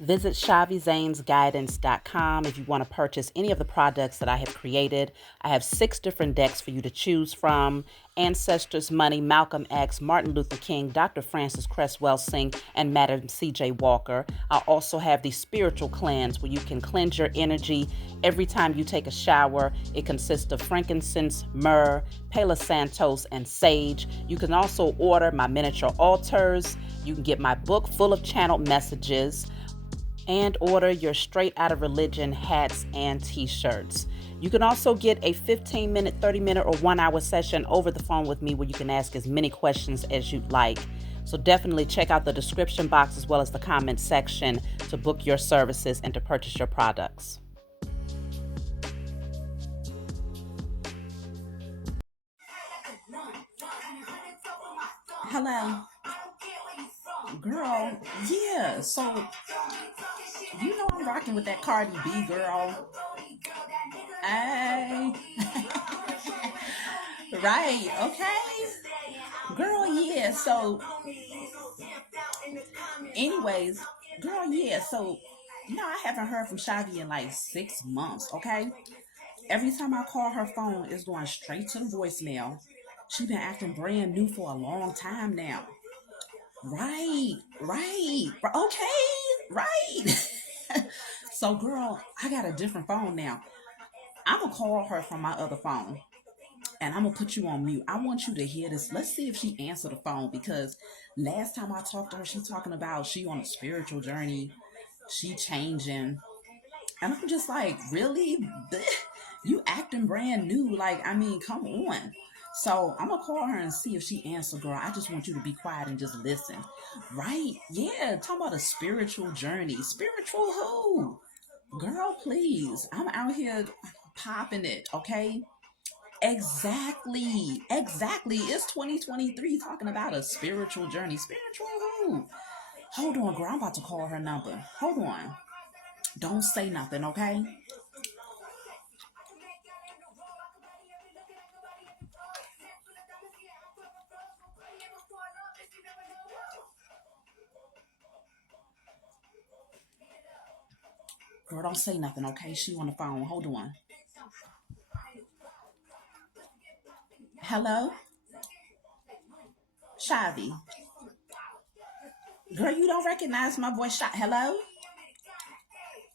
Visit ShaviZanesGuidance.com if you want to purchase any of the products that I have created. I have 6 different decks for you to choose from: Ancestors Money, Malcolm X, Martin Luther King, Dr. Francis Cresswell Singh, and Madam C.J. Walker. I also have the Spiritual Cleanse, where you can cleanse your energy every time you take a shower. It consists of frankincense, myrrh, Palo Santos, and sage. You can also order my miniature altars. You can get my book full of channeled messages, and order your Straight Outta Religion hats and t-shirts. You can also get a 15-minute, 30-minute, or 1-hour session over the phone with me where you can ask as many questions as you'd like. So definitely check out the description box as well as the comment section to book your services and to purchase your products. Hello. Girl, yeah, so you know I'm rocking with that Cardi B, girl. Hey. Right, okay. Girl, yeah, so anyways, girl, yeah, so I haven't heard from Shavi in like 6 months, okay? Every time I call her phone, it's going straight to the voicemail. She been acting brand new for a long time now. Right, right, okay, right. So, girl, I got a different phone now. I'm gonna call her from my other phone, and I'm gonna put you on mute. I want you to hear this. Let's see if she answered the phone, because last time I talked to her, she talking about she on a spiritual journey, she changing, and I'm just like, really? You acting brand new? Like, I mean, come on. So I'm gonna call her and see if she answered, girl. I just want you to be quiet and just listen. Right? Yeah, talking about a spiritual journey. Spiritual who? Girl, please. I'm out here popping it, okay? Exactly. Exactly. It's 2023 talking about a spiritual journey. Spiritual who? Hold on, girl. I'm about to call her number. Hold on. Don't say nothing, okay? Girl, don't say nothing, okay? She on the phone. Hold on. Hello? Shavi. Girl, you don't recognize my voice. Hello?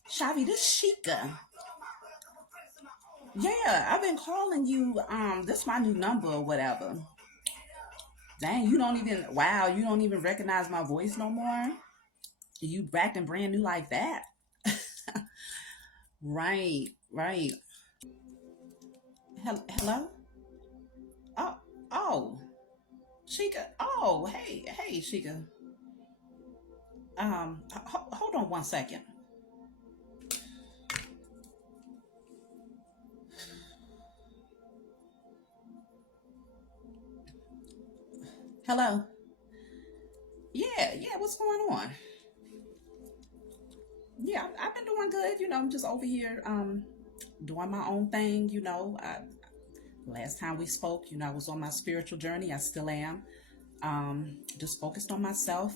Shavi, this Sheikah. Yeah, I've been calling you. This is my new number or whatever. Dang, you don't even recognize my voice no more? You acting brand new like that? Right, right. Hello? Oh, oh, Sheikah. Oh, hey, Sheikah. Hold on one second. Hello? Yeah, what's going on? Yeah, I've been doing good. I'm just over here doing my own thing. Last time we spoke, I was on my spiritual journey. I still am. Just focused on myself,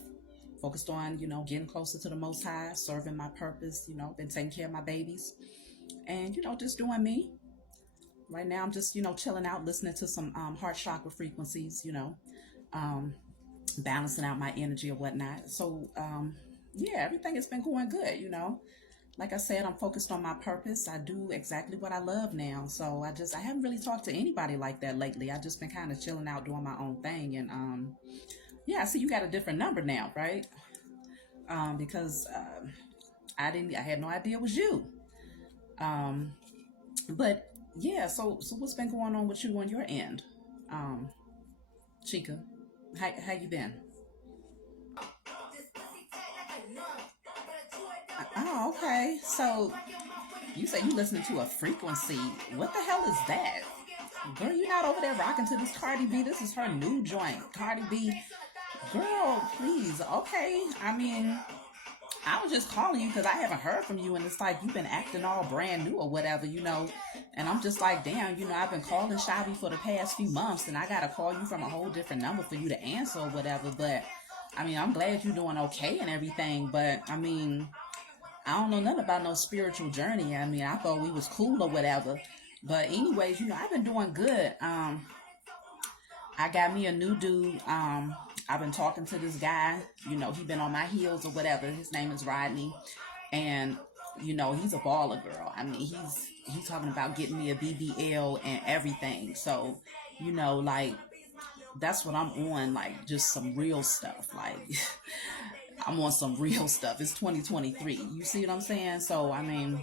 focused on, getting closer to the Most High, serving my purpose, been taking care of my babies, and, just doing me. Right now, I'm just, chilling out, listening to some heart chakra frequencies, um, balancing out my energy or whatnot. So, yeah, everything has been going good. Like I said, I'm focused on my purpose. I do exactly what I love now. So I haven't really talked to anybody like that lately. I just been kind of chilling out doing my own thing. And yeah, I see you got a different number now, right? Because I had no idea it was you. Um, but yeah, so what's been going on with you on your end? Um, Chica, how you been? Oh, okay. So you say you listening to a frequency. What the hell is that? Girl, you not over there rocking to this Cardi B. This is her new joint. Cardi B. Girl, please. Okay. I mean, I was just calling you because I haven't heard from you, and it's like you've been acting all brand new or whatever. And I'm just like, damn, I've been calling Shavi for the past few months, and I gotta call you from a whole different number for you to answer or whatever. But I mean, I'm glad you're doing okay and everything. But I mean, I don't know nothing about no spiritual journey. I mean, I thought we was cool or whatever. But anyways, I've been doing good. I got me a new dude. I've been talking to this guy. He been on my heels or whatever. His name is Rodney, and he's a baller, girl. I mean, he's talking about getting me a BBL and everything. So, like that's what I'm on. Like just some real stuff. Like I'm on some real stuff. It's 2023. You see what I'm saying? So I mean,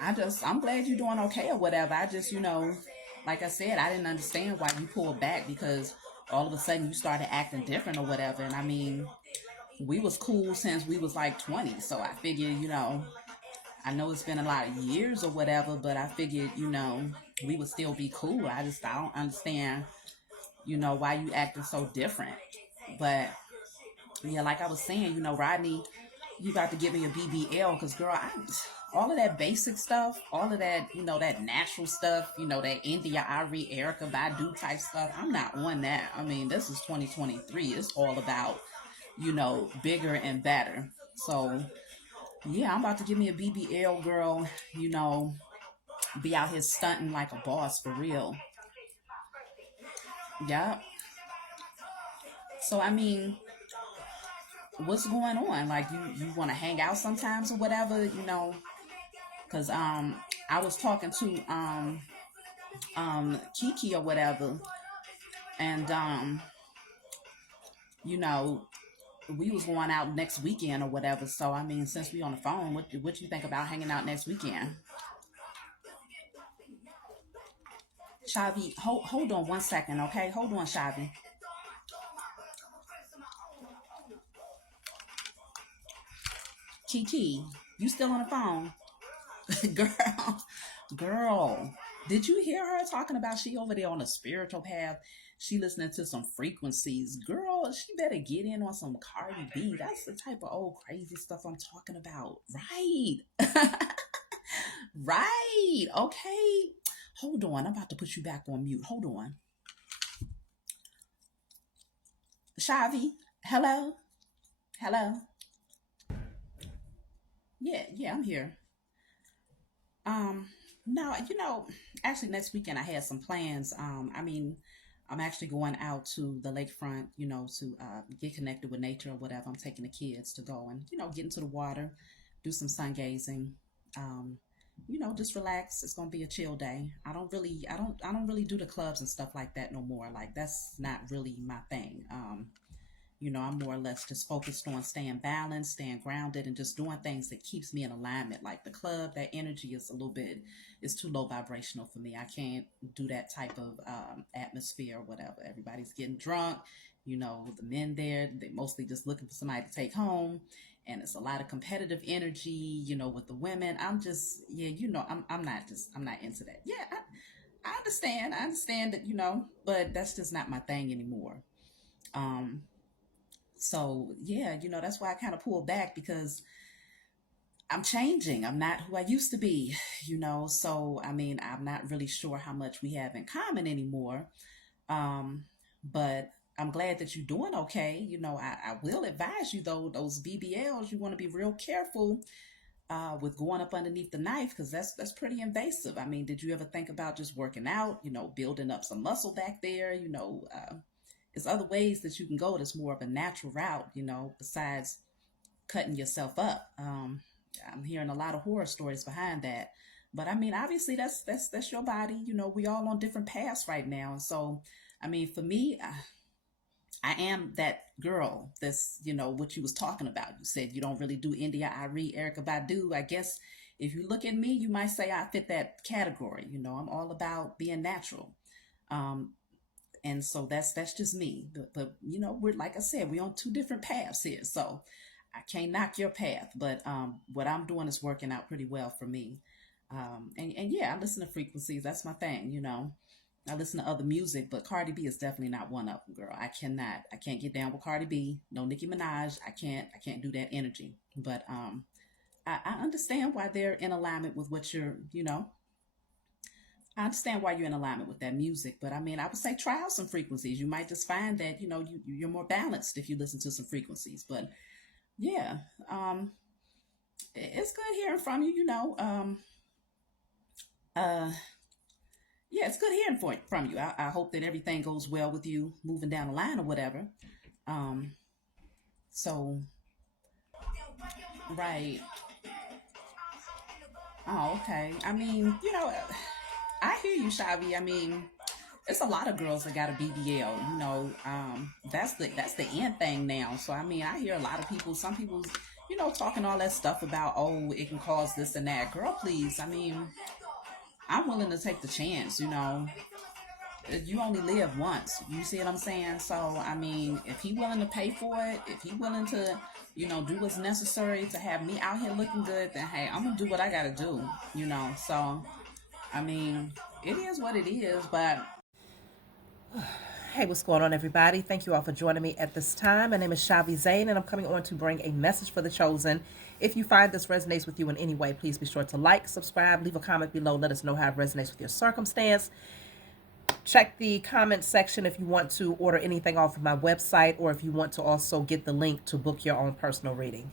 I'm glad you're doing okay or whatever. I just, like I said, I didn't understand why you pulled back because all of a sudden you started acting different or whatever. And I mean, we was cool since we was like 20. So I figured, I know it's been a lot of years or whatever, but I figured, we would still be cool. I don't understand, why you acting so different. But yeah, like I was saying, Rodney, you got to give me a BBL because, girl, all of that basic stuff, all of that, that natural stuff, that India Ari, Erica Badu type stuff. I'm not on that. I mean, this is 2023. It's all about, bigger and better. So, yeah, I'm about to give me a BBL, girl, be out here stunting like a boss for real. Yeah. So, I mean, what's going on? Like, you want to hang out sometimes or whatever, because I was talking to Kiki or whatever, and you know we was going out next weekend or whatever. So I mean, since we on the phone, what you think about hanging out next weekend? Shavi, hold on 1 second, okay? Hold on, Shavi. Kiki, you still on the phone? Girl, girl, did you hear her talking about she over there on a spiritual path? She listening to some frequencies. Girl, she better get in on some Cardi B. That's the type of old crazy stuff I'm talking about. Right. Right. Okay. Hold on. I'm about to put you back on mute. Hold on. Shavi, hello? Hello? Yeah, I'm here. Um, no, actually next weekend I had some plans. I mean, I'm actually going out to the lakefront, to get connected with nature or whatever. I'm taking the kids to go and, get into the water, do some sun gazing. Um, just relax. It's gonna be a chill day. I don't really do the clubs and stuff like that no more. Like that's not really my thing. I'm more or less just focused on staying balanced, staying grounded, and just doing things that keeps me in alignment. Like the club, that energy is a little bit, it's too low vibrational for me. I can't do that type of atmosphere or whatever. Everybody's getting drunk. The men there, they mostly just looking for somebody to take home. And it's a lot of competitive energy, with the women. I'm just, yeah, I'm not into that. Yeah, I understand. I understand that, but that's just not my thing anymore. Um, so yeah, that's why I kind of pulled back because I'm changing. I'm not who I used to be, So I mean, I'm not really sure how much we have in common anymore. Um, but I'm glad that you're doing okay. I will advise you though, those BBLs, you want to be real careful with going up underneath the knife because that's pretty invasive. I mean, did you ever think about just working out? Building up some muscle back there. There's other ways that you can go that's more of a natural route, besides cutting yourself up. I'm hearing a lot of horror stories behind that. But I mean, obviously, that's your body. We all on different paths right now. And so, I mean, for me, I am that girl. That's what you was talking about. You said you don't really do India, Irie, Erica Badu. I guess if you look at me, you might say I fit that category. I'm all about being natural. Um, and so that's just me. But we're like I said, we're on two different paths here, so I can't knock your path. But what I'm doing is working out pretty well for me. And yeah, I listen to frequencies. That's my thing. I listen to other music, but Cardi B is definitely not one of them, girl. I can't get down with Cardi B. No Nicki Minaj. I can't do that energy. But I understand why they're in alignment with what I understand why you're in alignment with that music, but I mean, I would say try out some frequencies. You might just find that you're more balanced if you listen to some frequencies. But yeah, um, it's good hearing from you. Uh, yeah, it's good hearing from you. I hope that everything goes well with you moving down the line or whatever. Um, so right. Oh, okay. I mean, I hear you, Shavi. I mean, it's a lot of girls that got a BBL. That's the end thing now. So I mean, I hear a lot of people. Some people, talking all that stuff about, oh, it can cause this and that. Girl, please. I mean, I'm willing to take the chance. You only live once. You see what I'm saying? So I mean, if he willing to pay for it, if he willing to, do what's necessary to have me out here looking good, then hey, I'm gonna do what I gotta do. So I mean, it is what it is, but Hey, what's going on, everybody? Thank you all for joining me at this time. My name is Shavi Zane, and I'm coming on to bring a message for the chosen. If you find this resonates with you in any way, please be sure to like, subscribe, leave a comment below. Let us know how it resonates with your circumstance. Check the comment section if you want to order anything off of my website, or if you want to also get the link to book your own personal reading.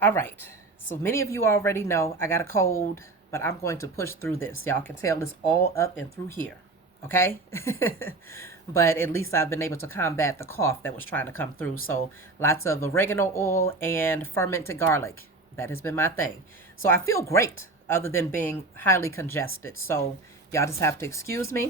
All right. So many of you already know I got a cold, but I'm going to push through this. Y'all can tell it's all up and through here. Okay? But at least I've been able to combat the cough that was trying to come through. So lots of oregano oil and fermented garlic. That has been my thing. So I feel great other than being highly congested. So y'all just have to excuse me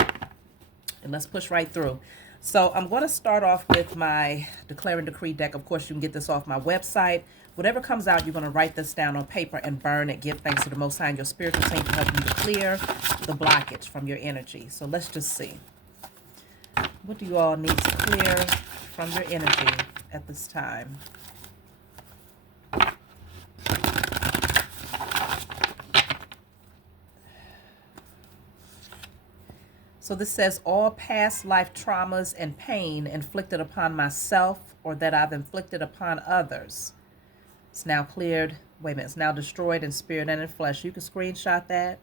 and let's push right through. So I'm going to start off with my Declare and Decree deck. Of course, you can get this off my website. Whatever comes out, you're going to write this down on paper and burn it. Give thanks to the Most High and your spiritual team to help you to clear the blockage from your energy. So let's just see. What do you all need to clear from your energy at this time? So this says, all past life traumas and pain inflicted upon myself or that I've inflicted upon others. It's now cleared. Wait a minute. It's now destroyed in spirit and in flesh. You can screenshot that.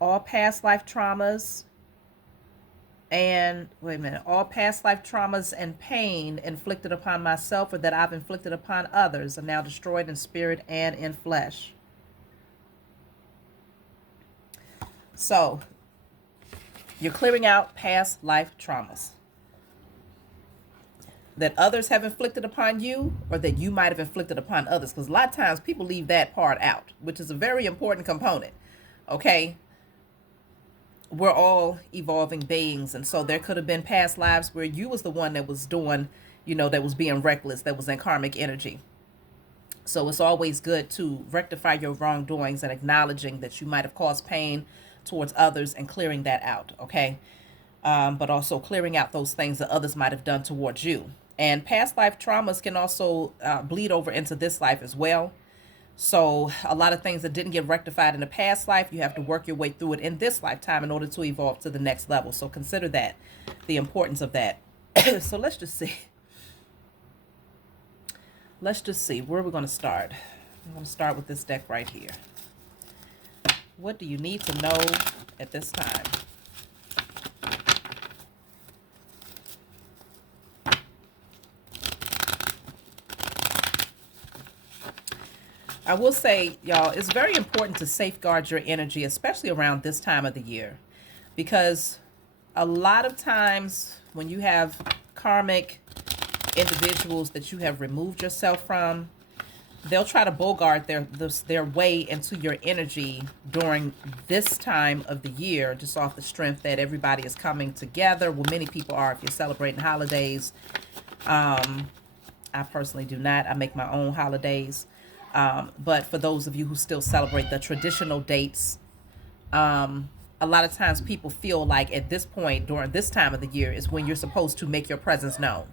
All past life traumas and, wait a minute, all past life traumas and pain inflicted upon myself or that I've inflicted upon others are now destroyed in spirit and in flesh. So you're clearing out past life traumas that others have inflicted upon you or that you might have inflicted upon others. Because a lot of times people leave that part out, which is a very important component. Okay? We're all evolving beings. And so there could have been past lives where you was the one that was doing, that was being reckless, that was in karmic energy. So it's always good to rectify your wrongdoings and acknowledging that you might have caused pain towards others and clearing that out, okay? But also clearing out those things that others might have done towards you. And past life traumas can also bleed over into this life as well. So a lot of things that didn't get rectified in the past life, you have to work your way through it in this lifetime in order to evolve to the next level. So consider that, the importance of that. So let's just see. Where are we going to start? I'm going to start with this deck right here. What do you need to know at this time? I will say, y'all, it's very important to safeguard your energy, especially around this time of the year, because a lot of times when you have karmic individuals that you have removed yourself from, they'll try to bogart their way into your energy during this time of the year, just off the strength that everybody is coming together. Well, many people are if you're celebrating holidays. I personally do not. I make my own holidays. But for those of you who still celebrate the traditional dates, a lot of times people feel like at this point during this time of the year is when you're supposed to make your presence known.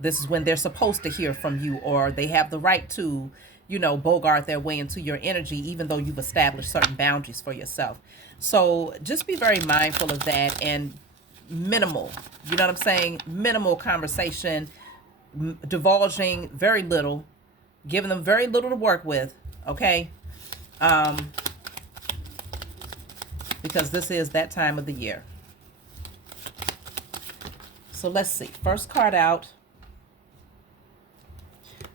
This is when they're supposed to hear from you, or they have the right to, bogart their way into your energy, even though you've established certain boundaries for yourself. So just be very mindful of that, and minimal, you know what I'm saying? Minimal conversation, divulging very little, giving them very little to work with, okay? Because this is that time of the year. So let's see. First card out.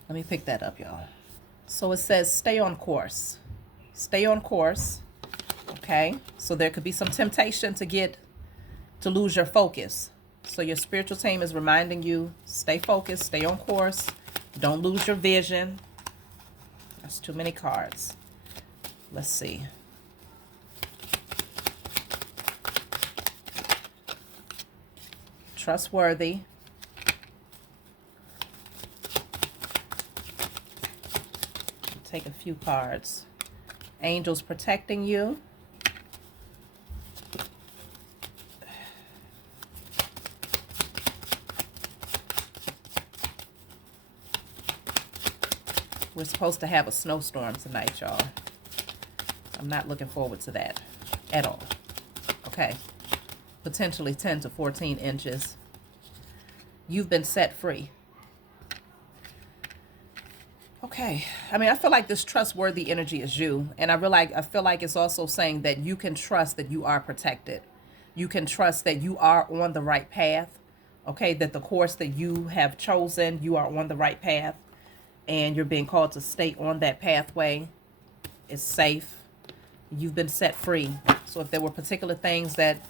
Let me pick that up, y'all. So it says stay on course. Stay on course. Okay. So there could be some temptation to lose your focus. So your spiritual team is reminding you, stay focused, stay on course. Don't lose your vision. That's too many cards. Let's see. Trustworthy. Take a few cards. Angels protecting you. We're supposed to have a snowstorm tonight, y'all. I'm not looking forward to that at all. Okay. Potentially 10 to 14 inches. You've been set free. Okay. I mean, I feel like this trustworthy energy is you. And I feel like it's also saying that you can trust that you are protected. You can trust that you are on the right path. Okay. That the course that you have chosen, you are on the right path. And you're being called to stay on that pathway. It's safe. You've been set free. So if there were particular things that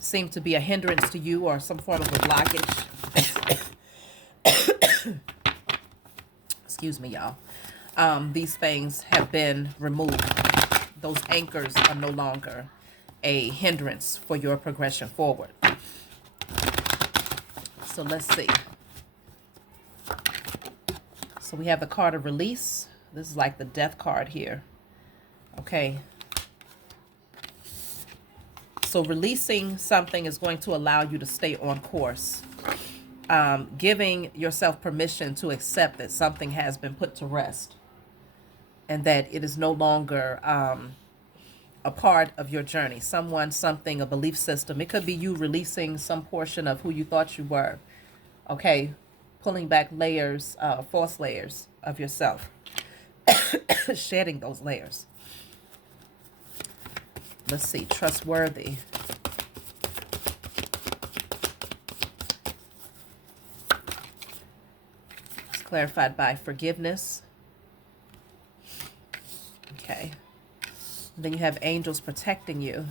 seem to be a hindrance to you or some form of a blockage, excuse me, y'all, these things have been removed. Those anchors are no longer a hindrance for your progression forward. So let's see. So we have the card of release. This is like the death card here. Okay. So releasing something is going to allow you to stay on course. Giving yourself permission to accept that something has been put to rest and that it is no longer a part of your journey. Someone, something, a belief system. It could be you releasing some portion of who you thought you were. Okay. Pulling back layers, false layers of yourself. Shedding those layers. Let's see. Trustworthy. It's clarified by forgiveness. Okay. Then you have angels protecting you.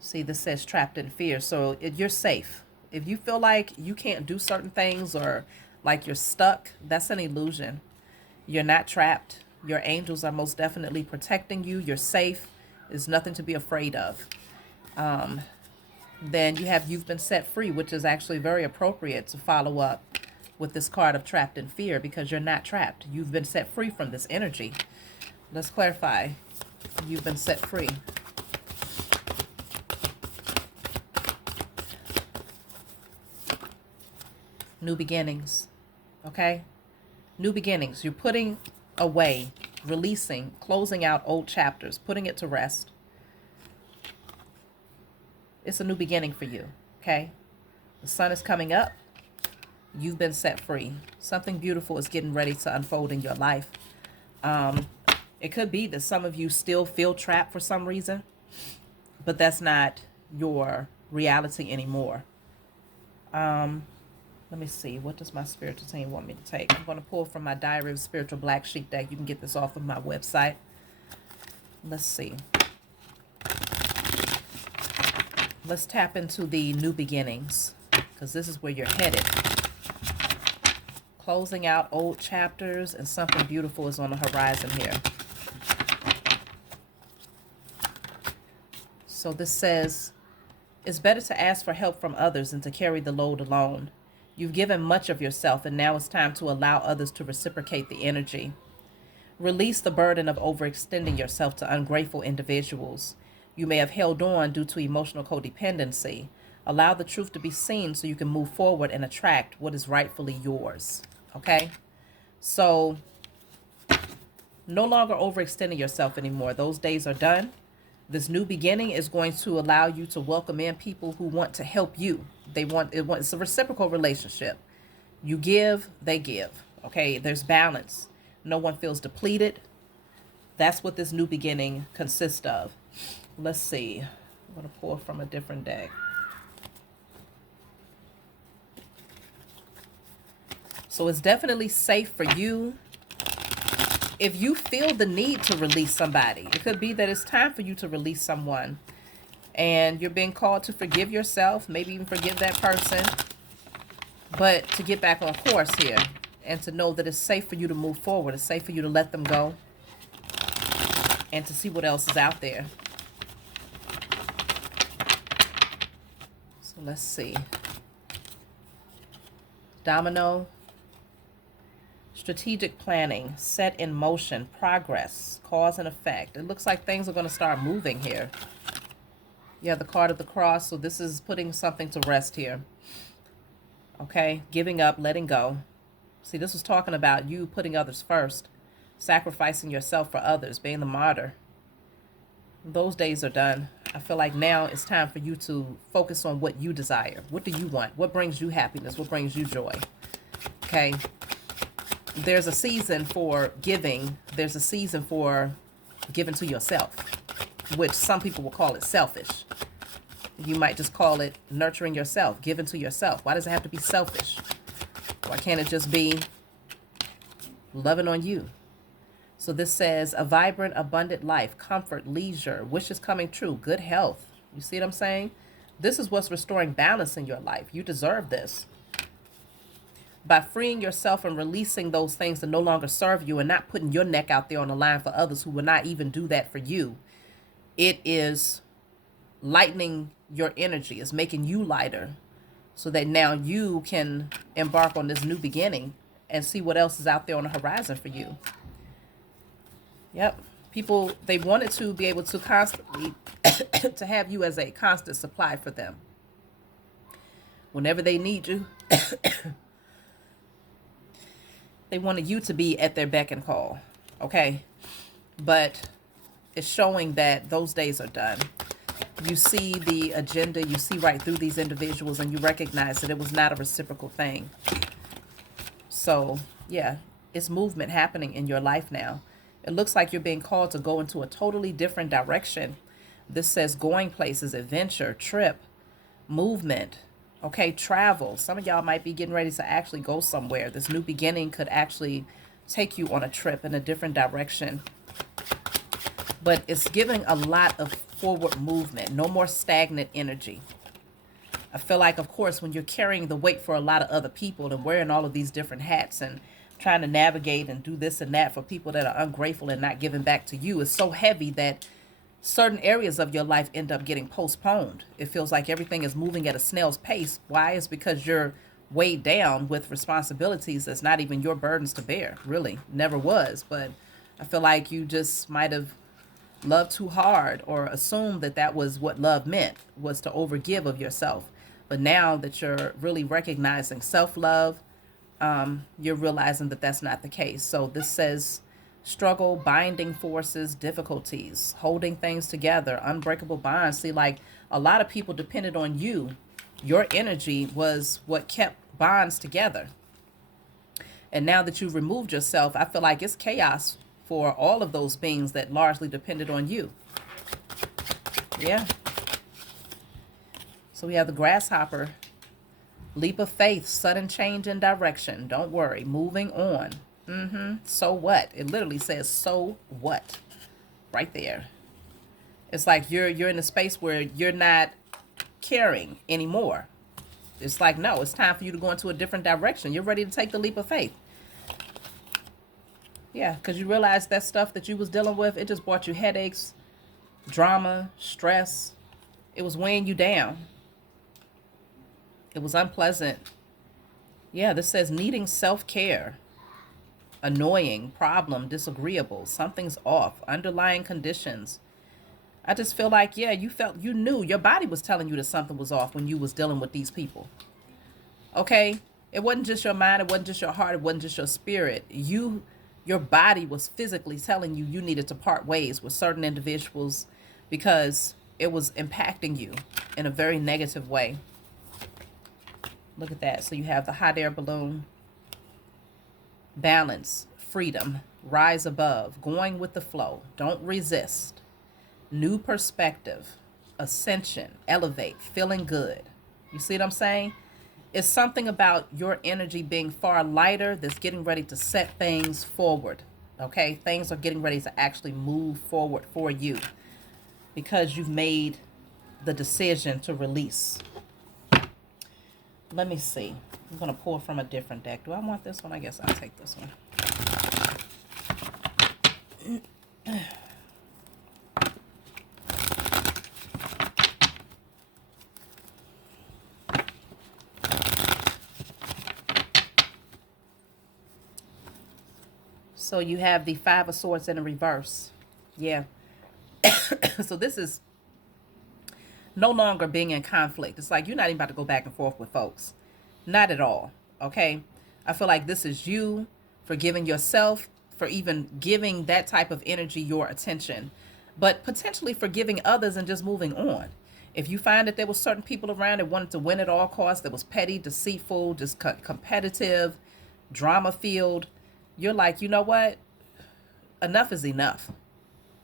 See, this says trapped in fear. So you're safe. If you feel like you can't do certain things or like you're stuck, that's an illusion. You're not trapped. Your angels are most definitely protecting you. You're safe. There's nothing to be afraid of. Then you've been set free, which is actually very appropriate to follow up with this card of trapped in fear because you're not trapped. You've been set free from this energy. Let's clarify. You've been set free. New beginnings. Okay? New beginnings. You're putting away, releasing, closing out old chapters, putting it to rest. It's a new beginning for you. Okay? The sun is coming up. You've been set free. Something beautiful is getting ready to unfold in your life. It could be that some of you still feel trapped for some reason, but that's not your reality anymore. Let me see. What does my spiritual team want me to take? I'm going to pull from my Diary of Spiritual Black Sheep deck. You can get this off of my website. Let's see. Let's tap into the new beginnings because this is where you're headed. Closing out old chapters and something beautiful is on the horizon here. So this says, it's better to ask for help from others than to carry the load alone. You've given much of yourself, and now it's time to allow others to reciprocate the energy. Release the burden of overextending yourself to ungrateful individuals. You may have held on due to emotional codependency. Allow the truth to be seen so you can move forward and attract what is rightfully yours. Okay? So, no longer overextending yourself anymore. Those days are done. This new beginning is going to allow you to welcome in people who want to help you. It's a reciprocal relationship. You give, they give. Okay, there's balance. No one feels depleted. That's what this new beginning consists of. Let's see. I'm going to pull from a different deck. So it's definitely safe for you. If you feel the need to release somebody, it could be that it's time for you to release someone and you're being called to forgive yourself, maybe even forgive that person, but to get back on course here and to know that it's safe for you to move forward. It's safe for you to let them go and to see what else is out there. So let's see. Domino. Strategic planning, set in motion, progress, cause and effect. It looks like things are going to start moving here. You have the card of the cross, so this is putting something to rest here. Okay, giving up, letting go. See, this was talking about you putting others first, sacrificing yourself for others, being the martyr. Those days are done. I feel like now it's time for you to focus on what you desire. What do you want? What brings you happiness? What brings you joy? Okay. There's a season for giving. There's a season for giving to yourself, which some people will call it selfish. You might just call it nurturing yourself, giving to yourself. Why does it have to be selfish? Why can't it just be loving on you? So this says a vibrant, abundant life, comfort, leisure, wishes coming true, good health. You see what I'm saying? This is what's restoring balance in your life. You deserve this. By freeing yourself and releasing those things that no longer serve you and not putting your neck out there on the line for others who will not even do that for you, it is lightening your energy. It's making you lighter so that now you can embark on this new beginning and see what else is out there on the horizon for you. Yep. People, they wanted to be able to constantly to have you as a constant supply for them. Whenever they need you, they wanted you to be at their beck and call, okay? But it's showing that those days are done. You see the agenda, you see right through these individuals, and you recognize that it was not a reciprocal thing. So, yeah, it's movement happening in your life now. It looks like you're being called to go into a totally different direction. This says going places, adventure, trip, movement. Okay, travel. Some of y'all might be getting ready to actually go somewhere. This new beginning could actually take you on a trip in a different direction. But it's giving a lot of forward movement. No more stagnant energy. I feel like, of course, when you're carrying the weight for a lot of other people and wearing all of these different hats and trying to navigate and do this and that for people that are ungrateful and not giving back to you, it's so heavy that certain areas of your life end up getting postponed. It feels like everything is moving at a snail's pace. Why? It's because you're weighed down with responsibilities that's not even your burdens to bear. Really, never was. But I feel like you just might have loved too hard or assumed that that was what love meant, was to overgive of yourself. But now that you're really recognizing self-love, you're realizing that that's not the case. So this says struggle, binding forces, difficulties, holding things together, unbreakable bonds. See, like a lot of people depended on you. Your energy was what kept bonds together. And now that you've removed yourself, I feel like it's chaos for all of those beings that largely depended on you. Yeah. So we have the grasshopper, leap of faith, sudden change in direction. Don't worry, moving on. So what? It literally says, so what? Right there. It's like you're in a space where you're not caring anymore. It's like, no, it's time for you to go into a different direction. You're ready to take the leap of faith. Yeah, because you realize that stuff that you was dealing with, it just brought you headaches, drama, stress. It was weighing you down. It was unpleasant. Yeah, this says needing self-care. Annoying, problem, disagreeable, something's off, underlying conditions. I just feel like, yeah, you knew, your body was telling you that something was off when you was dealing with these people. Okay? It wasn't just your mind, it wasn't just your heart, it wasn't just your spirit. Your body was physically telling you you needed to part ways with certain individuals because it was impacting you in a very negative way. Look at that. So you have the hot air balloon, balance, freedom, rise above, going with the flow, don't resist, new perspective, ascension, elevate, feeling good. You see what I'm saying? It's something about your energy being far lighter that's getting ready to set things forward. Okay? Things are getting ready to actually move forward for you because you've made the decision to release. Let me see. I'm going to pull from a different deck. Do I want this one? I guess I'll take this one. So you have the Five of Swords in the reverse. Yeah. So this is no longer being in conflict. It's like you're not even about to go back and forth with folks. Not at all. Okay? I feel like this is you forgiving yourself for even giving that type of energy your attention, but potentially forgiving others and just moving on. If you find that there were certain people around that wanted to win at all costs, that was petty, deceitful, just competitive, drama filled, you're like, you know what? Enough is enough.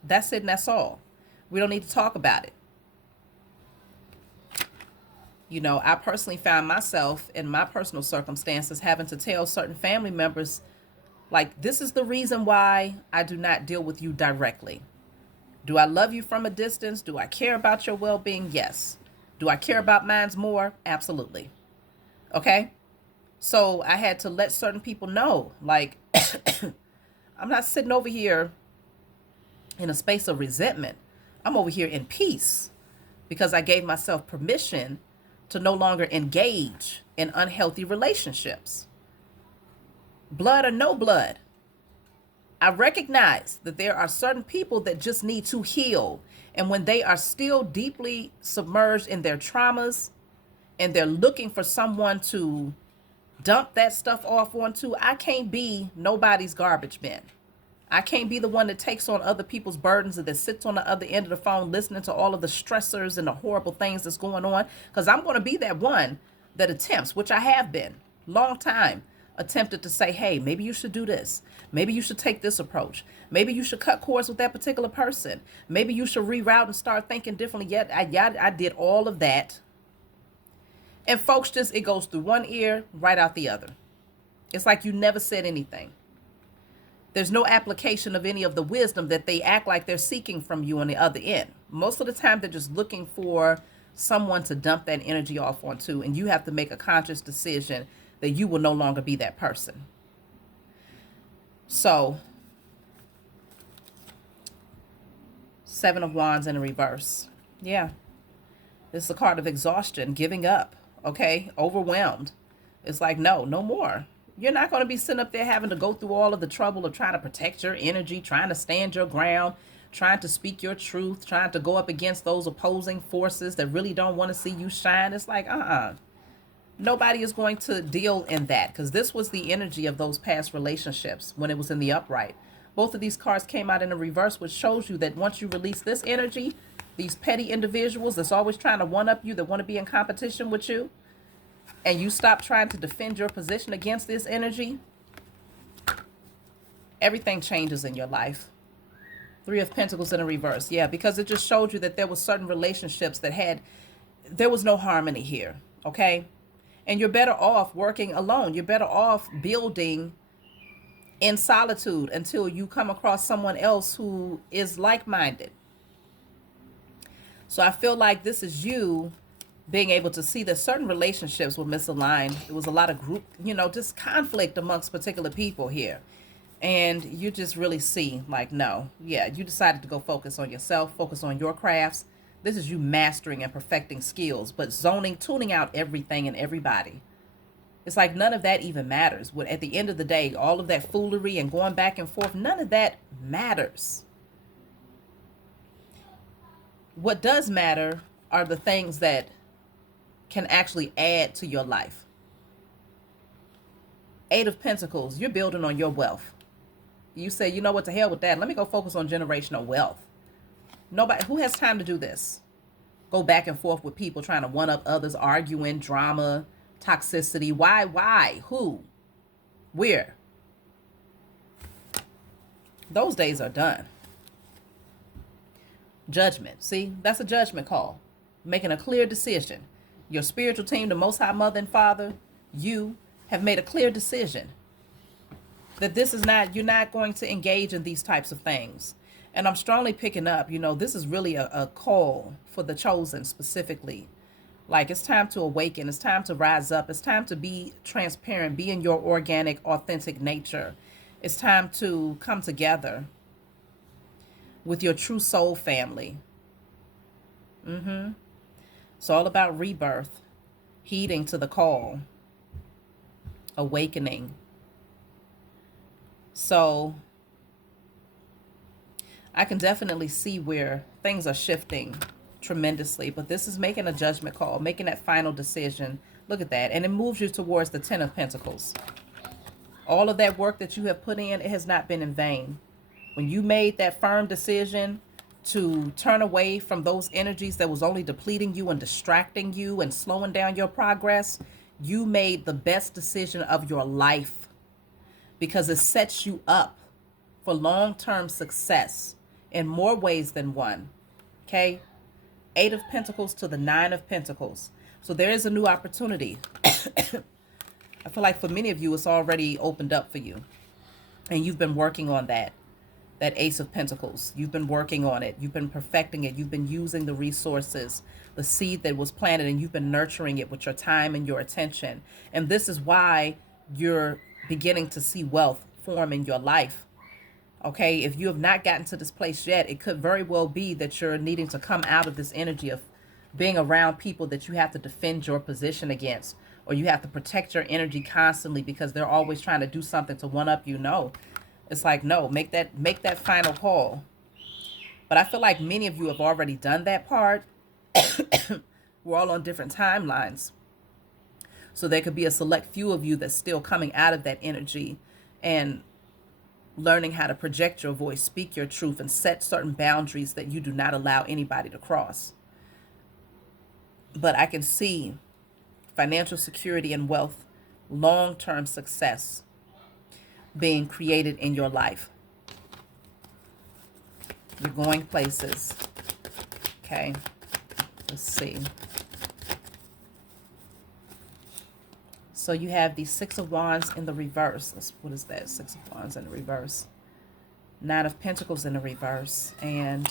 That's it and that's all. We don't need to talk about it. You know, I personally found myself in my personal circumstances having to tell certain family members, like, this is the reason why I do not deal with you directly. Do I love you from a distance? Do I care about your well-being? Yes. Do I care about mine's more? Absolutely. Okay? So I had to let certain people know, like, I'm not sitting over here in a space of resentment. I'm over here in peace because I gave myself permission to no longer engage in unhealthy relationships. Blood or no blood, I recognize that there are certain people that just need to heal. And when they are still deeply submerged in their traumas and they're looking for someone to dump that stuff off onto, I can't be nobody's garbage bin. I can't be the one that takes on other people's burdens and that sits on the other end of the phone listening to all of the stressors and the horrible things that's going on. Because I'm going to be that one that attempts, which I have been, long time, attempted to say, hey, maybe you should do this. Maybe you should take this approach. Maybe you should cut cords with that particular person. Maybe you should reroute and start thinking differently. Yet I did all of that. And folks just, it goes through one ear, right out the other. It's like you never said anything. There's no application of any of the wisdom that they act like they're seeking from you on the other end. Most of the time, they're just looking for someone to dump that energy off onto, and you have to make a conscious decision that you will no longer be that person. So, Seven of Wands in a reverse. Yeah. This is a card of exhaustion, giving up, okay? Overwhelmed. It's like, no more. You're not going to be sitting up there having to go through all of the trouble of trying to protect your energy, trying to stand your ground, trying to speak your truth, trying to go up against those opposing forces that really don't want to see you shine. It's like, nobody is going to deal in that, because this was the energy of those past relationships when it was in the upright. Both of these cards came out in the reverse, which shows you that once you release this energy, these petty individuals that's always trying to one-up you, that want to be in competition with you, and you stop trying to defend your position against this energy, everything changes in your life. Three of Pentacles in a reverse. Yeah, because it just showed you that there were certain relationships that there was no harmony here, okay? And you're better off working alone. You're better off building in solitude until you come across someone else who is like-minded. So I feel like this is you being able to see that certain relationships were misaligned. It was a lot of group, just conflict amongst particular people here. And you just really see, like, no, yeah, you decided to go focus on yourself, focus on your crafts. This is you mastering and perfecting skills, but tuning out everything and everybody. It's like none of that even matters. At the end of the day, all of that foolery and going back and forth, none of that matters. What does matter are the things that can actually add to your life. Eight of Pentacles, you're building on your wealth. You say, you know what, to hell with that. Let me go focus on generational wealth. Nobody, who has time to do this? Go back and forth with people trying to one up others, arguing, drama, toxicity. Why? Who? Where? Those days are done. Judgment. See, that's a judgment call. Making a clear decision. your spiritual team, the Most High Mother and Father, you have made a clear decision that this is not, you're not going to engage in these types of things. And I'm strongly picking up, this is really a call for the chosen specifically. Like, it's time to awaken. It's time to rise up. It's time to be transparent, be in your organic, authentic nature. It's time to come together with your true soul family. It's all about rebirth, heeding to the call, awakening. So I can definitely see where things are shifting tremendously, but this is making a judgment call, making that final decision. Look at that. And it moves you towards the Ten of Pentacles. All of that work that you have put in, it has not been in vain. When you made that firm decision to turn away from those energies that was only depleting you and distracting you and slowing down your progress, you made the best decision of your life, because it sets you up for long-term success in more ways than one. Okay? 8 of Pentacles to the 9 of Pentacles. So there is a new opportunity. I feel like for many of you, it's already opened up for you. And you've been working on that Ace of Pentacles. You've been working on it. You've been perfecting it. You've been using the resources, the seed that was planted, and you've been nurturing it with your time and your attention. And this is why you're beginning to see wealth form in your life. Okay, if you have not gotten to this place yet, it could very well be that you're needing to come out of this energy of being around people that you have to defend your position against, or you have to protect your energy constantly because they're always trying to do something to one up you. No, it's like, no, make that final call. But I feel like many of you have already done that part. We're all on different timelines. So there could be a select few of you that's still coming out of that energy and learning how to project your voice, speak your truth, and set certain boundaries that you do not allow anybody to cross. But I can see financial security and wealth, long-term success being created in your life. You're going places. Okay, let's see. So you have the 6 of Wands in the reverse. What is that? 6 of Wands in the reverse. 9 of Pentacles in the reverse. And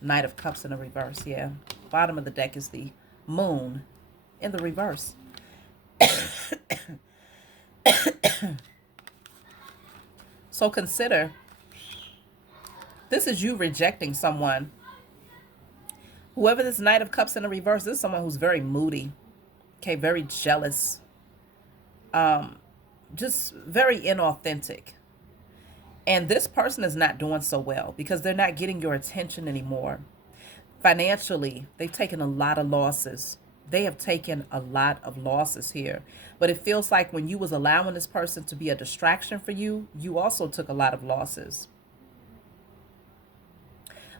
Knight of Cups in the reverse. Yeah. Bottom of the deck is the Moon in the reverse. So consider, this is you rejecting someone. Whoever this Knight of Cups in the reverse, this is someone who's very moody. Okay, very jealous, just very inauthentic. And this person is not doing so well because they're not getting your attention anymore. Financially, they've taken a lot of losses. They have taken a lot of losses here. But it feels like when you was allowing this person to be a distraction for you, you also took a lot of losses.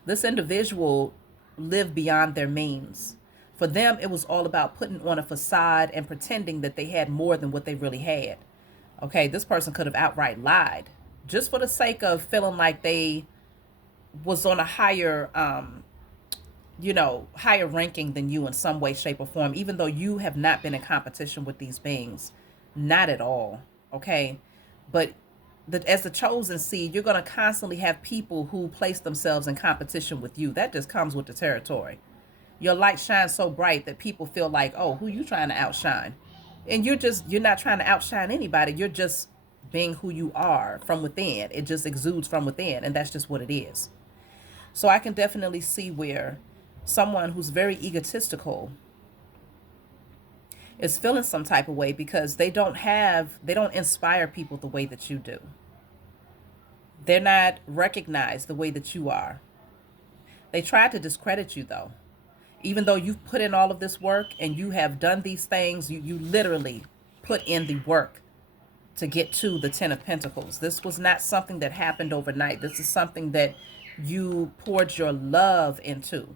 This individual lived beyond their means. For them, it was all about putting on a facade and pretending that they had more than what they really had. Okay, this person could have outright lied just for the sake of feeling like they was on a higher, higher ranking than you in some way, shape, or form, even though you have not been in competition with these beings. Not at all. Okay, but as the chosen seed, you're going to constantly have people who place themselves in competition with you. That just comes with the territory. Your light shines so bright that people feel like, oh, who you trying to outshine? And you're not trying to outshine anybody. You're just being who you are from within. It just exudes from within, and that's just what it is. So I can definitely see where someone who's very egotistical is feeling some type of way because they don't inspire people the way that you do. They're not recognized the way that you are. They try to discredit you, though. Even though you've put in all of this work and you have done these things, you literally put in the work to get to the 10 of Pentacles. This was not something that happened overnight. This is something that you poured your love into.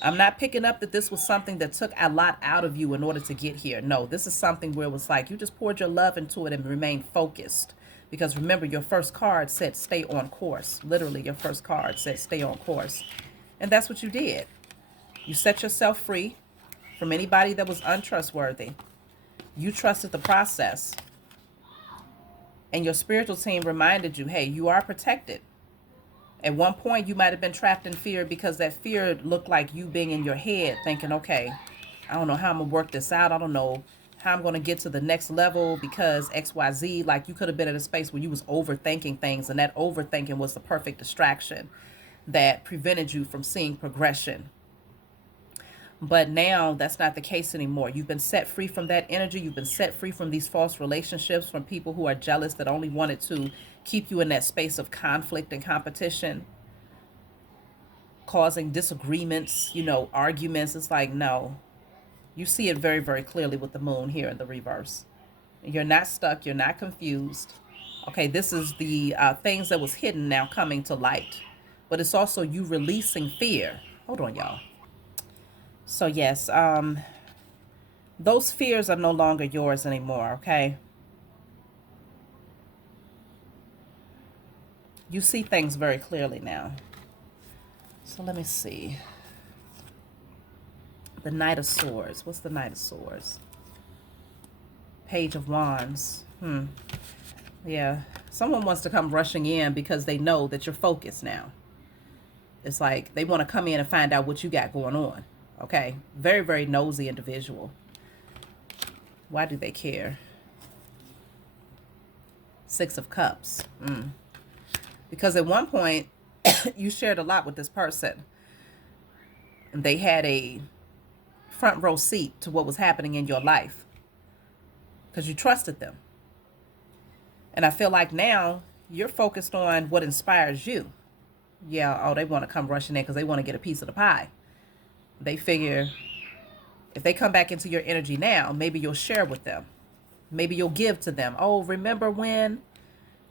I'm not picking up that this was something that took a lot out of you in order to get here. No, this is something where it was like you just poured your love into it and remained focused. Because remember, your first card said stay on course. Literally, your first card said stay on course. And that's what you did. You set yourself free. from anybody that was untrustworthy. You trusted the process. And your spiritual team reminded you, hey, you are protected. At one point, you might have been trapped in fear because that fear looked like you being in your head thinking, okay, I don't know how I'm going to work this out. I don't know how I'm going to get to the next level because XYZ. Like, you could have been in a space where you was overthinking things, and that overthinking was the perfect distraction that prevented you from seeing progression. But now that's not the case anymore. You've been set free from that energy. You've been set free from these false relationships, from people who are jealous that only wanted to keep you in that space of conflict and competition, causing disagreements, arguments. It's like, no, you see it very, very clearly with the moon here in the reverse. You're not stuck. You're not confused. Okay, this is the things that was hidden now coming to light. But it's also you releasing fear. Hold on, y'all. So yes, those fears are no longer yours anymore, okay? You see things very clearly now. So let me see. The Knight of Swords. What's the Knight of Swords? Page of Wands. Yeah. Someone wants to come rushing in because they know that you're focused now. It's like they want to come in and find out what you got going on. Okay? Very, very nosy individual. Why do they care? Six of Cups. Because at one point, you shared a lot with this person. And they had a front row seat to what was happening in your life. Because you trusted them. And I feel like now you're focused on what inspires you. Yeah, oh, they want to come rushing in because they want to get a piece of the pie. They figure if they come back into your energy now, maybe you'll share with them. Maybe you'll give to them. Oh, remember when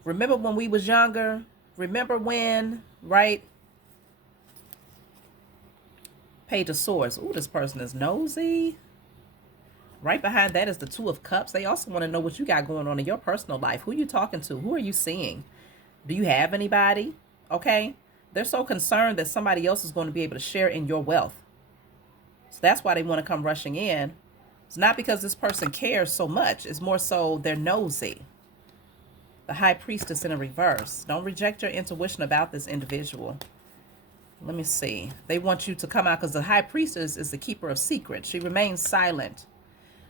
we was younger? Remember when, right? Page of Swords. Ooh, this person is nosy. Right behind that is the Two of Cups. They also want to know what you got going on in your personal life. Who are you talking to? Who are you seeing? Do you have anybody? Okay. They're so concerned that somebody else is going to be able to share in your wealth. So that's why they want to come rushing in. It's not because this person cares so much. It's more so they're nosy. The High Priestess in a reverse. Don't reject your intuition about this individual. Let me see. They want you to come out because the High Priestess is the keeper of secrets. She remains silent.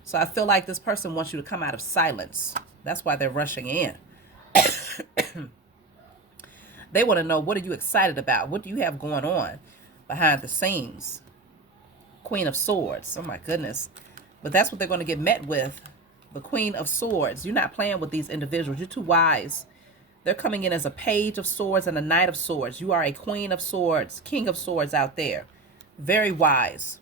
So I feel like this person wants you to come out of silence. That's why they're rushing in. They want to know, what are you excited about? What do you have going on behind the scenes? Queen of Swords. Oh my goodness. But that's what they're going to get met with. The Queen of Swords. You're not playing with these individuals. You're too wise. They're coming in as a Page of Swords and a Knight of Swords. You are a Queen of Swords, King of Swords out there. Very wise.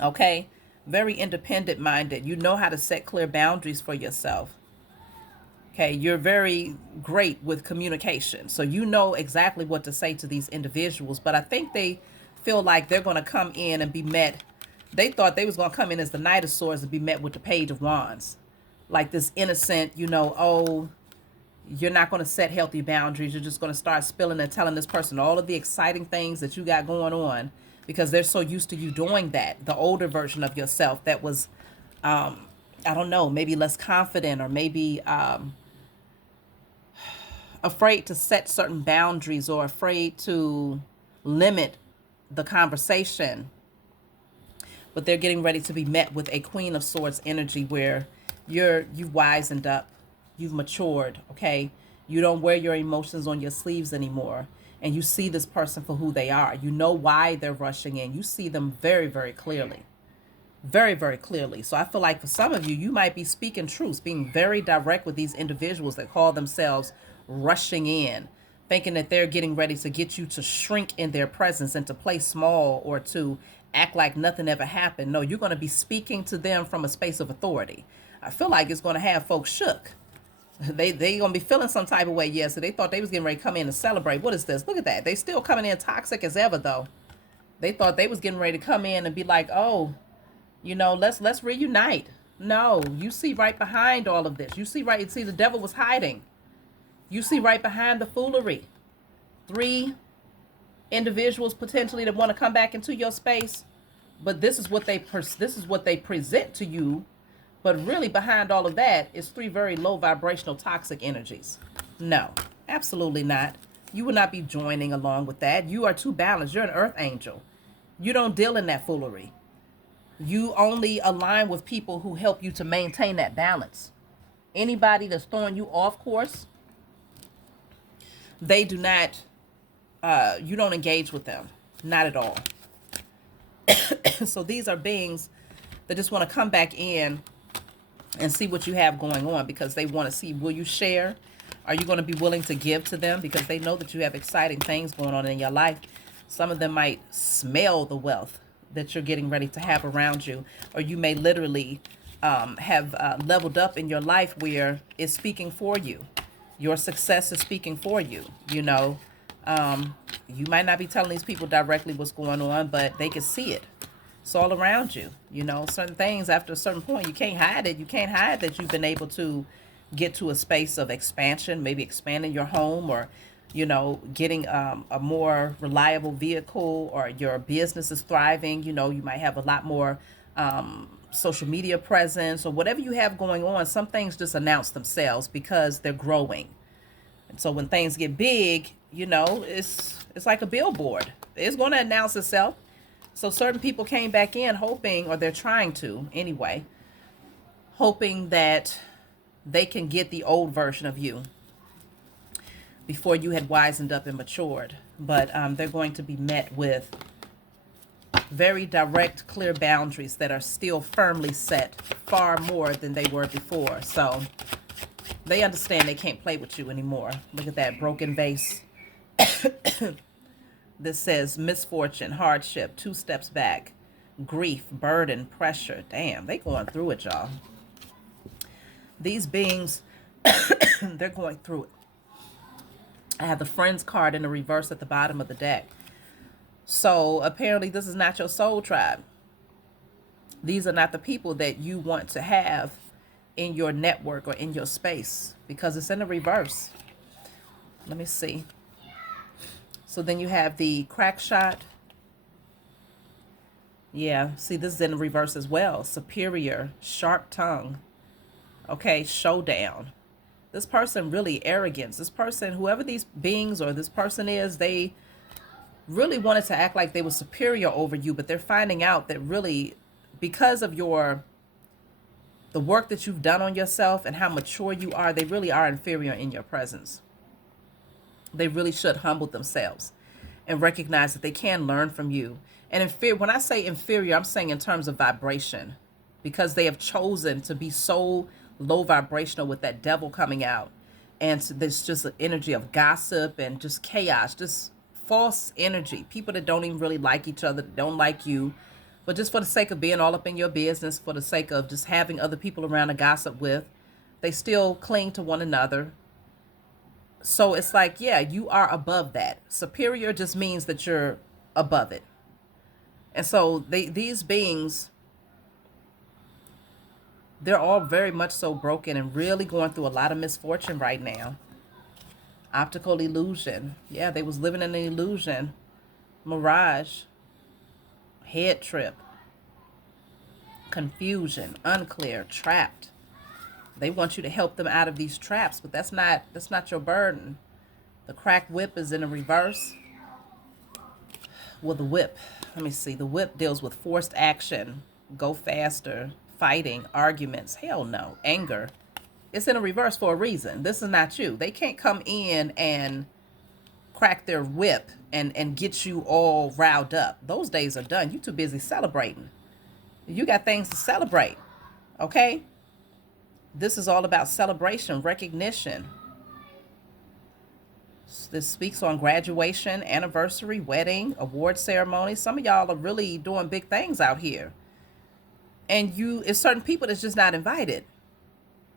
Okay? Very independent minded. You know how to set clear boundaries for yourself. Okay, you're very great with communication. So you know exactly what to say to these individuals. But I think they feel like they're going to come in and be met. They thought they was going to come in as the Knight of Swords and be met with the Page of Wands. Like this innocent, oh, you're not going to set healthy boundaries. You're just going to start spilling and telling this person all of the exciting things that you got going on because they're so used to you doing that. The older version of yourself that was, I don't know, maybe less confident or maybe afraid to set certain boundaries or afraid to limit the conversation. But they're getting ready to be met with a Queen of Swords energy where you've wisened up, you've matured, okay? You don't wear your emotions on your sleeves anymore. And you see this person for who they are. You know why they're rushing in. You see them very, very clearly. Very, very clearly. So I feel like for some of you, you might be speaking truth, being very direct with these individuals that call themselves rushing in, thinking that they're getting ready to get you to shrink in their presence and to play small or to act like nothing ever happened. No, you're going to be speaking to them from a space of authority. I feel like it's going to have folks shook. They going to be feeling some type of way. Yeah, so they thought they was getting ready to come in and celebrate. What is this? Look at that. They still coming in toxic as ever, though. They thought they was getting ready to come in and be like, oh, let's reunite. No, you see right behind all of this. You see the devil was hiding. You see right behind the foolery. 3 individuals potentially that want to come back into your space. but this is what they present to you. But really, behind all of that is three very low vibrational toxic energies. No, absolutely not. You will not be joining along with that. You are too balanced. You're an earth angel. You don't deal in that foolery. You only align with people who help you to maintain that balance. Anybody that's throwing you off course, they do not, you don't engage with them. Not at all. So these are beings that just want to come back in and see what you have going on, because they want to see, will you share? Are you going to be willing to give to them? Because they know that you have exciting things going on in your life. Some of them might smell the wealth that you're getting ready to have around you, or you may literally have leveled up in your life where it's speaking for you. Your success is speaking for you. You know, you might not be telling these people directly what's going on, but they can see it. It's all around you. You know, certain things after a certain point, you can't hide it. You can't hide that you've been able to get to a space of expansion, maybe expanding your home, or, you know, getting a more reliable vehicle, or your business is thriving. You know, you might have a lot more social media presence, or whatever you have going on. Some things just announce themselves because they're growing. And so when things get big, you know, it's like a billboard. It's going to announce itself. So certain people came back in hoping, or they're trying to anyway, hoping that they can get the old version of you before you had wisened up and matured. But they're going to be met with very direct, clear boundaries that are still firmly set, far more than they were before. So they understand they can't play with you anymore. Look at that broken vase. This says misfortune, hardship, 2 steps back, grief, burden, pressure. Damn, they going through it, y'all. These beings, they're going through it. I have the Friends card in the reverse at the bottom of the deck. So apparently this is not your soul tribe. These are not the people that you want to have in your network or in your space, because it's in the reverse. Let me see. So then you have the crack shot. Yeah, see, this is in the reverse as well. Superior, sharp tongue. Okay, showdown. This person really arrogance. This person, whoever these beings or this person is, they really wanted to act like they were superior over you, but they're finding out that really, because of the work that you've done on yourself and how mature you are, they really are inferior in your presence. They really should humble themselves and recognize that they can learn from you. And when I say inferior, I'm saying in terms of vibration, because they have chosen to be so low vibrational with that devil coming out. And so there's just an energy of gossip and just chaos, just false energy. People that don't even really like each other, don't like you, but just for the sake of being all up in your business, for the sake of just having other people around to gossip with, they still cling to one another. So it's like, yeah, you are above that. Superior just means that you're above it. And so these beings, they're all very much so broken and really going through a lot of misfortune right now. Optical illusion. Yeah, they was living in an illusion. Mirage. Head trip. Confusion. Unclear. Trapped. They want you to help them out of these traps, but that's not your burden. The cracked whip is in a reverse. Well, the whip, let me see. The whip deals with forced action, go faster, fighting, arguments. Hell no. Anger. It's in a reverse for a reason. This is not you. They can't come in and crack their whip and get you all riled up. Those days are done. You too busy celebrating. You got things to celebrate. Okay? This is all about celebration, recognition. This speaks on graduation, anniversary, wedding, award ceremony. Some of y'all are really doing big things out here. And it's certain people that's just not invited.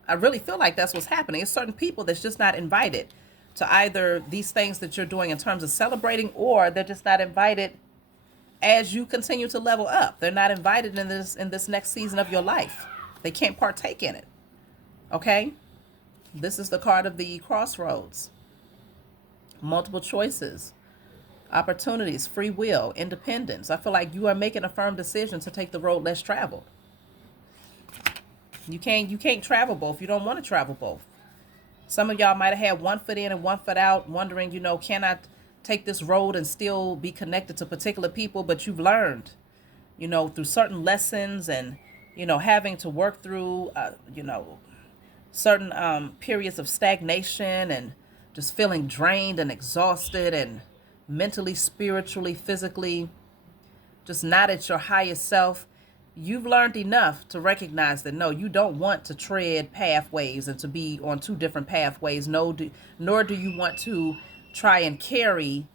I really feel like that's what's happening. It's certain people that's just not invited to either these things that you're doing in terms of celebrating, or they're just not invited as you continue to level up. They're not invited in this next season of your life. They can't partake in it. Okay? This is the card of the crossroads. Multiple choices. Opportunities, free will, independence. I feel like you are making a firm decision to take the road less traveled. You can't travel both. You don't want to travel both. Some of y'all might have had one foot in and one foot out, wondering, can I take this road and still be connected to particular people? But you've learned, through certain lessons and, having to work through, certain periods of stagnation and just feeling drained and exhausted and mentally, spiritually, physically, just not at your highest self. You've learned enough to recognize that no, you don't want to tread pathways and to be on two different pathways. No, nor do you want to try and carry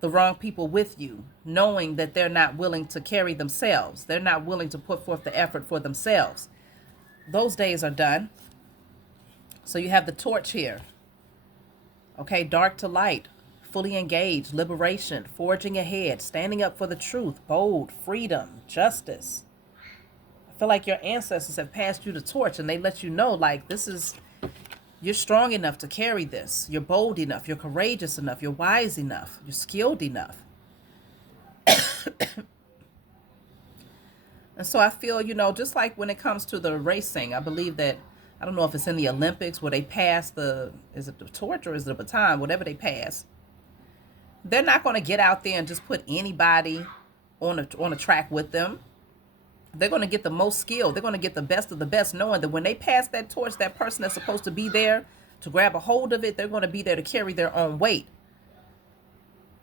the wrong people with you, knowing that they're not willing to carry themselves. They're not willing to put forth the effort for themselves. Those days are done. So you have the torch here. Okay, dark to light, fully engaged, liberation, forging ahead, standing up for the truth, bold, freedom, justice. I feel like your ancestors have passed you the torch and they let you know, like, you're strong enough to carry this. You're bold enough. You're courageous enough. You're wise enough. You're skilled enough. And so I feel, just like when it comes to the racing, I believe that, I don't know if it's in the Olympics where they pass is it the torch or is it the baton, whatever they pass. They're not going to get out there and just put anybody on a track with them. They're going to get the most skilled. They're going to get the best of the best, knowing that when they pass that torch, that person that's supposed to be there to grab a hold of it, they're going to be there to carry their own weight.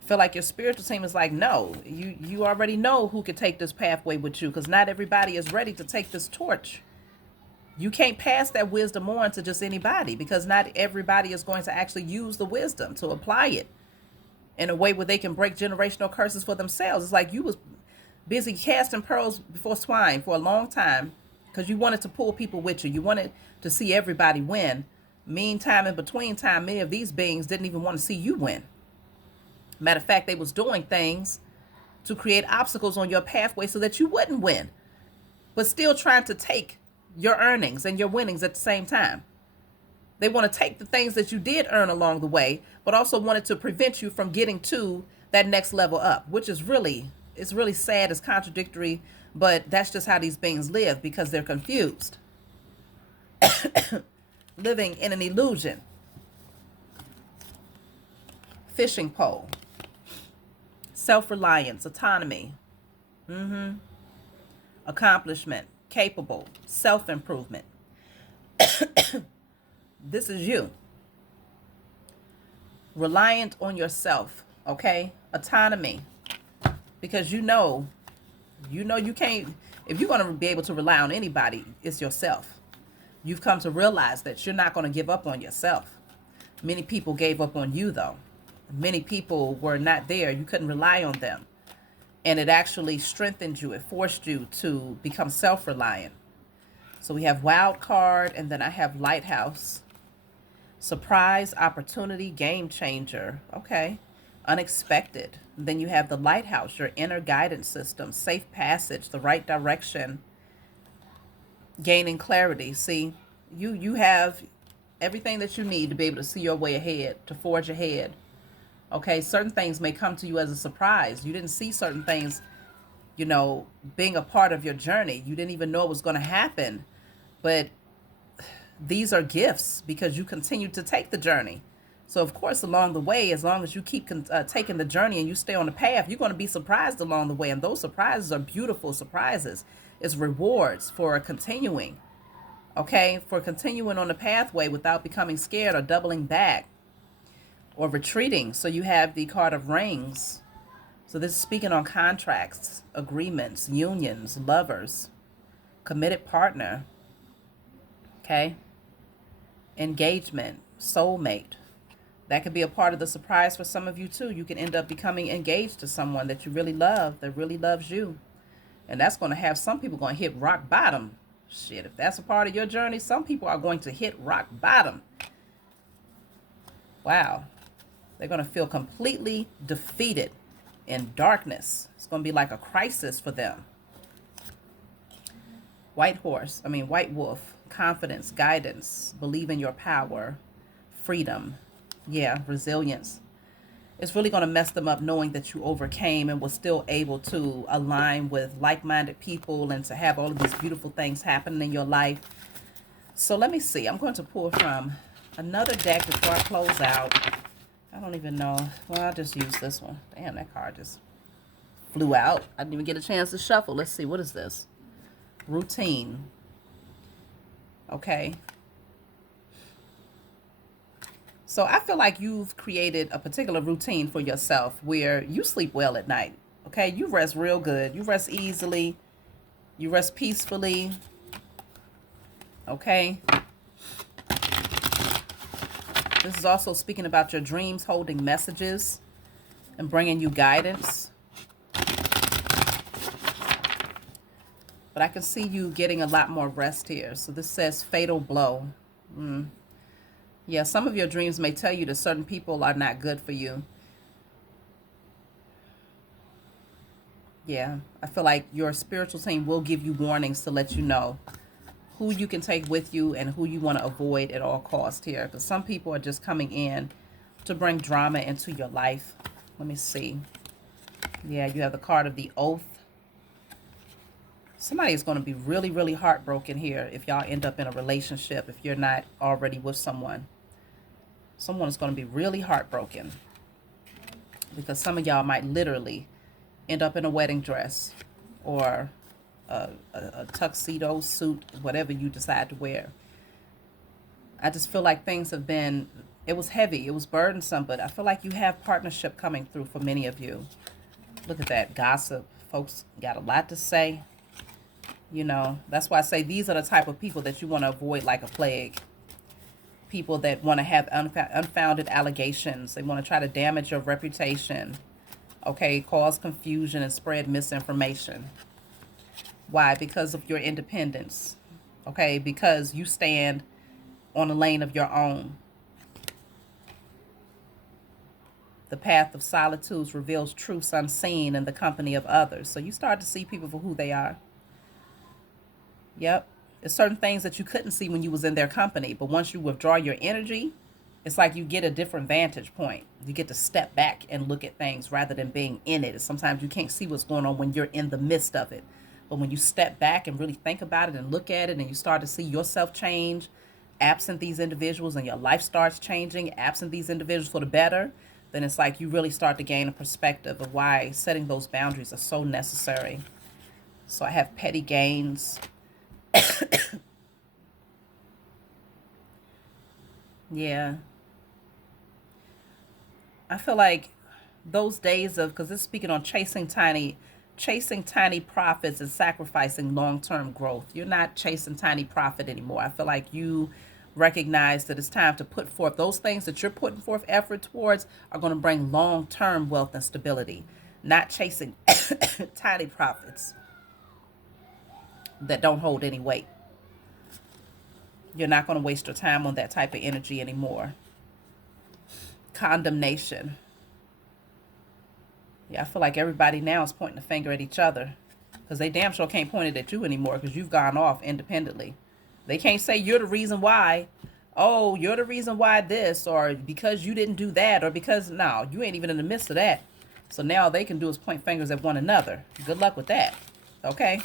I feel like your spiritual team is like, no, you already know who could take this pathway with you, because not everybody is ready to take this torch. You can't pass that wisdom on to just anybody, because not everybody is going to actually use the wisdom to apply it in a way where they can break generational curses for themselves. It's like you was busy casting pearls before swine for a long time because you wanted to pull people with you. You wanted to see everybody win. Meantime, in between time, many of these beings didn't even want to see you win. Matter of fact, they was doing things to create obstacles on your pathway so that you wouldn't win, but still trying to take your earnings and your winnings at the same time. They want to take the things that you did earn along the way, but also wanted to prevent you from getting to that next level up, which is it's really sad, it's contradictory, but that's just how these beings live because they're confused. Living in an illusion. Fishing pole. Self-reliance, autonomy, accomplishment, capable, self-improvement. This is you. Reliant on yourself, okay? Autonomy. Because you know you can't, if you're going to be able to rely on anybody, it's yourself. You've come to realize that you're not going to give up on yourself. Many people gave up on you, though. Many people were not there. You couldn't rely on them. And it actually strengthened you. It forced you to become self-reliant. So we have wild card, and then I have lighthouse. Surprise, opportunity, game changer. Okay. Unexpected. Then you have the lighthouse, your inner guidance system, safe passage, the right direction, gaining clarity. See, you have everything that you need to be able to see your way ahead, to forge ahead. Okay, certain things may come to you as a surprise. You didn't see certain things, being a part of your journey. You didn't even know it was going to happen. But these are gifts because you continue to take the journey. So, of course, along the way, as long as you keep taking the journey and you stay on the path, you're going to be surprised along the way. And those surprises are beautiful surprises. It's rewards for continuing, okay, for continuing on the pathway without becoming scared or doubling back or retreating. So you have the card of rings. So this is speaking on contracts, agreements, unions, lovers, committed partner, okay, engagement, soulmate. That could be a part of the surprise for some of you too. You can end up becoming engaged to someone that you really love, that really loves you. And that's going to have some people going to hit rock bottom. Shit, if that's a part of your journey, some people are going to hit rock bottom. Wow. They're going to feel completely defeated in darkness. It's going to be like a crisis for them. White wolf, confidence, guidance, believe in your power, freedom. Yeah, resilience. it's really going to mess them up knowing that you overcame and was still able to align with like-minded people and to have all of these beautiful things happening in your life. So let me see. I'm going to pull from another deck before I close out. I don't even know. Well, I'll just use this one. Damn, that card just flew out. I didn't even get a chance to shuffle. Let's see. What is this? Routine. Okay. So I feel like you've created a particular routine for yourself where you sleep well at night. Okay. You rest real good. You rest easily. You rest peacefully. Okay. This is also speaking about your dreams holding messages and bringing you guidance. But I can see you getting a lot more rest here. So this says fatal blow. Yeah, some of your dreams may tell you that certain people are not good for you. Yeah, I feel like your spiritual team will give you warnings to let you know who you can take with you and who you want to avoid at all costs here. Because some people are just coming in to bring drama into your life. Let me see. Yeah, you have the card of the oath. Somebody is going to be really, really heartbroken here if y'all end up in a relationship, if you're not already with someone. Someone is going to be really heartbroken because some of y'all might literally end up in a wedding dress or a tuxedo suit, whatever you decide to wear. I just feel like things have been, it was heavy, it was burdensome, but I feel like you have partnership coming through for many of you. Look at that, gossip. Folks got a lot to say. You know, that's why I say these are the type of people that you want to avoid like a plague. People that want to have unfounded allegations. They want to try to damage your reputation. Okay, cause confusion and spread misinformation. Why? Because of your independence. Okay, because you stand on a lane of your own. The path of solitude reveals truths unseen in the company of others. So you start to see people for who they are. Yep. There's certain things that you couldn't see when you was in their company. But once you withdraw your energy, it's like you get a different vantage point. You get to step back and look at things rather than being in it. Sometimes you can't see what's going on when you're in the midst of it. But when you step back and really think about it and look at it and you start to see yourself change, absent these individuals, and your life starts changing, absent these individuals for the better, then it's like you really start to gain a perspective of why setting those boundaries are so necessary. So I have petty gains. Yeah. I feel like those days of, because it's speaking on chasing tiny profits and sacrificing long-term growth. You're not chasing tiny profit anymore. I feel like you recognize that it's time to put forth those things that you're putting forth effort towards are going to bring long-term wealth and stability, not chasing tiny profits that don't hold any weight. You're not going to waste your time on that type of energy anymore. Condemnation. Yeah, I feel like everybody now is pointing the finger at each other because they damn sure can't point it at you anymore because you've gone off independently. They can't say you're the reason why. Oh, you're the reason why this, or because you didn't do that, or because, no, you ain't even in the midst of that. So now all they can do is point fingers at one another. Good luck with that. Okay?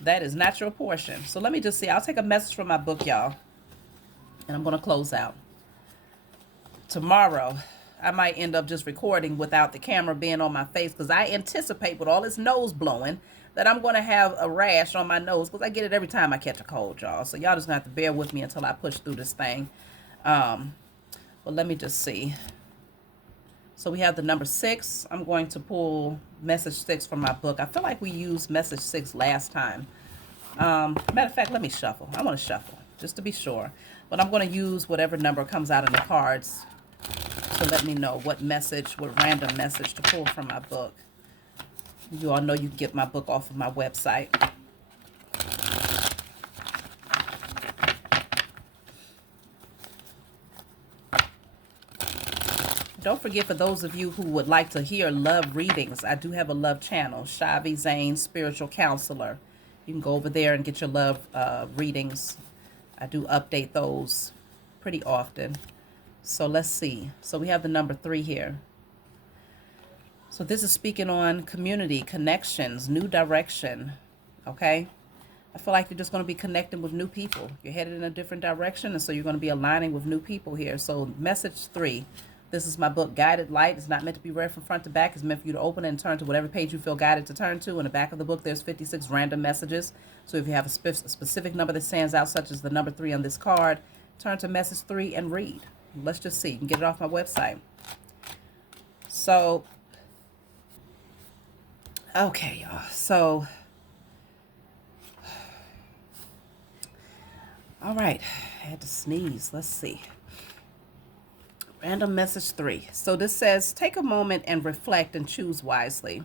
That is not your portion. So let me just see. I'll take a message from my book, y'all. And I'm going to close out. Tomorrow, I might end up just recording without the camera being on my face because I anticipate with all this nose blowing that I'm going to have a rash on my nose because I get it every time I catch a cold, y'all. So y'all just going to have to bear with me until I push through this thing. Well, let me just see. So we have the number 6. I'm going to pull message 6 from my book. I feel like we used message 6 last time. Matter of fact, let me shuffle. I want to shuffle just to be sure. But I'm going to use whatever number comes out in the cards to let me know what random message to pull from my book. You all know you can get my book off of my website. Don't forget, for those of you who would like to hear love readings, I do have a love channel, Shavi Zane Spiritual Counselor. You can go over there and get your love readings. I do update those pretty often. So let's see. So we have the number 3 here. So this is speaking on community, connections, new direction. Okay? I feel like you're just going to be connecting with new people. You're headed in a different direction, and so you're going to be aligning with new people here. So message 3. This is my book, Guided Light. It's not meant to be read from front to back. It's meant for you to open it and turn to whatever page you feel guided to turn to. In the back of the book, there's 56 random messages. So if you have a specific number that stands out, such as the number 3 on this card, turn to message 3 and read. Let's just see. You can get it off my website. So, okay, y'all. So, all right. I had to sneeze. Let's see. Random message 3. So this says, take a moment and reflect and choose wisely.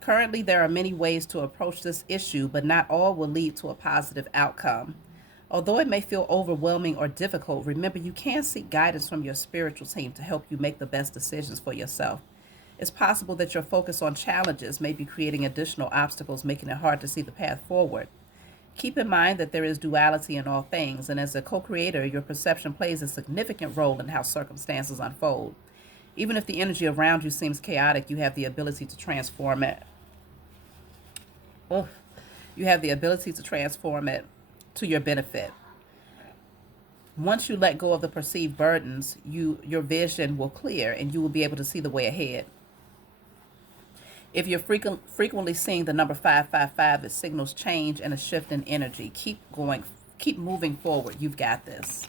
Currently, there are many ways to approach this issue, but not all will lead to a positive outcome. Although it may feel overwhelming or difficult, remember you can seek guidance from your spiritual team to help you make the best decisions for yourself. It's possible that your focus on challenges may be creating additional obstacles, making it hard to see the path forward. Keep in mind that there is duality in all things, and as a co-creator, your perception plays a significant role in how circumstances unfold. Even if the energy around you seems chaotic, you have the ability to transform it. Oh, you have the ability to transform it to your benefit. Once you let go of the perceived burdens, your vision will clear and you will be able to see the way ahead. If you're frequently seeing the number 555, it signals change and a shift in energy. Keep going, keep moving forward. You've got this.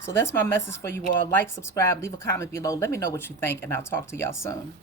So that's my message for you all. Like, subscribe, leave a comment below. Let me know what you think, and I'll talk to y'all soon.